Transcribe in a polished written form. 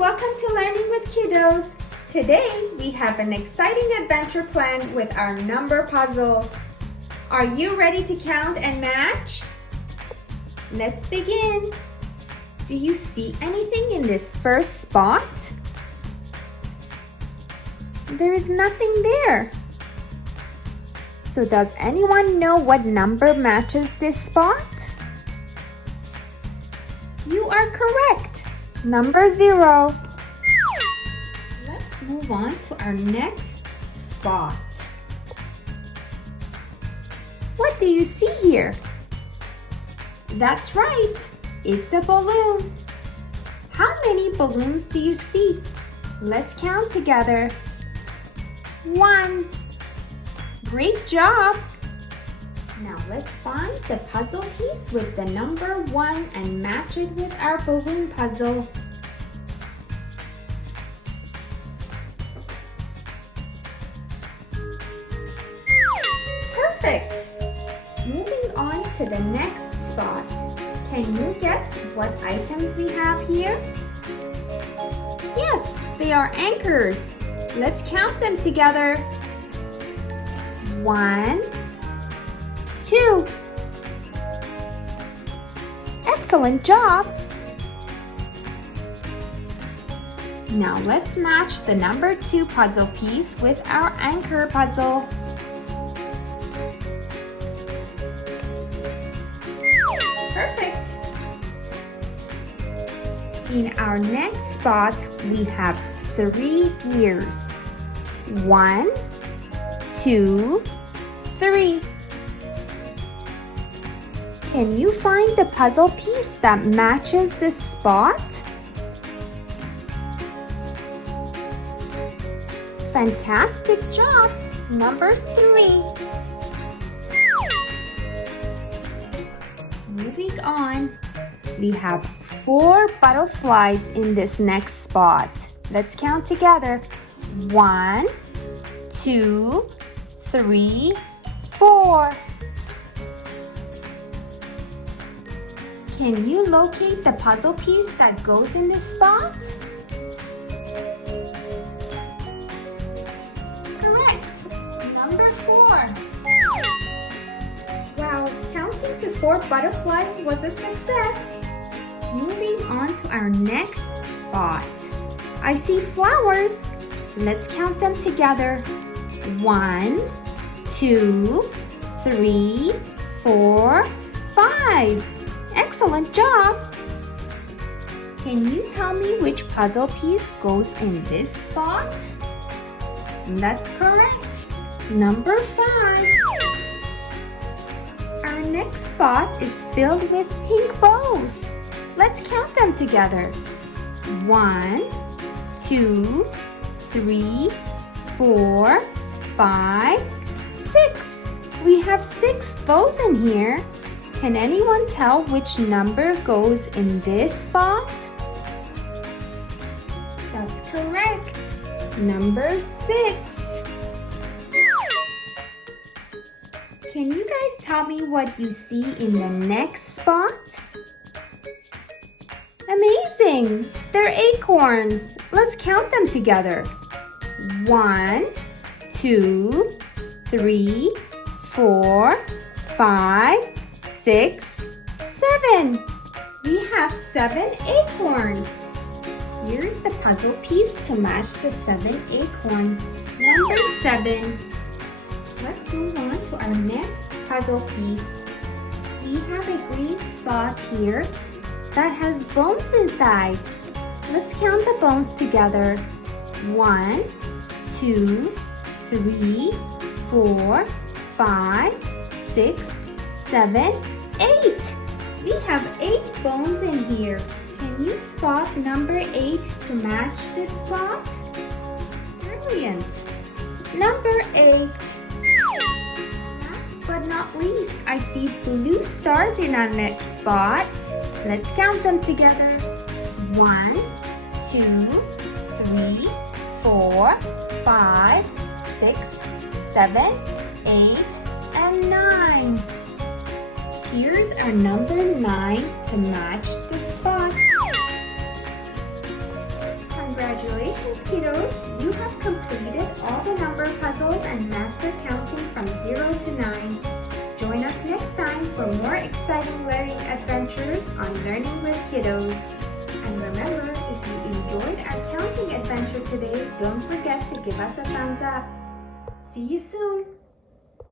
welcome to Learning with Kiddos. Today we have an exciting adventure planned with our number puzzle. Are you ready to count and match? Let's begin. Do you see anything in this first spot? There is nothing there. So does anyone know what number matches this spot? You are correct. Number 0. Let's move on to our next spot. What do you see here? That's right. It's a balloon. How many balloons do you see? Let's count together. 1. Great job! Now let's find the puzzle piece with the number 1 and match it with our balloon puzzle. Perfect! Moving on to the next spot. Can you guess what items we have here? Yes, they are anchors. Let's count them together. 1, 2. Excellent job! Now let's match the number 2 puzzle piece with our anchor puzzle. Perfect! In our next spot, we have 3 gears. 1, 2, 3. Can you find the puzzle piece that matches this spot? Fantastic job! Number 3. Moving on, we have 4 butterflies in this next spot. Let's count together. 1, 2, 3, 4. Can you locate the puzzle piece that goes in this spot? Correct. Number 4. Wow, counting to 4 butterflies was a success. Moving on to our next spot. I see flowers. Let's count them together. 1, 2, 3, 4, 5. Excellent job! Can you tell me which puzzle piece goes in this spot? That's correct. Number 5. Our next spot is filled with pink bows. Let's count them together. 1, 2, 3, 4, 5, 6. We have 6 bows in here. Can anyone tell which number goes in this spot? That's correct. Number 6. Can you guys tell me what you see in the next spot? Amazing! They're acorns. Let's count them together. 1, 2, 3, 4, 5, 6, 7. We have 7 acorns. Here's the puzzle piece to match the 7 acorns. Number 7. Let's move on to our next puzzle piece. We have a green spot here that has bones inside. Let's count the bones together. 1, 2, 3, 4, 5, 6, 7, 8. We have 8 bones in here. Can you spot number 8 to match this spot? Brilliant. Number 8. Last but not least, I see blue stars in our next spot. Let's count them together. 1, 2, 3, 4, 5, 6, 7, 8, and 9. Here's our number 9 to match the spot. kiddos, you have completed all the number puzzles and mastered counting from 0 to 9. Join us next time for more exciting learning adventures on Learning with Kiddos. And remember, if you enjoyed our counting adventure today, don't forget to give us a thumbs up. See you soon!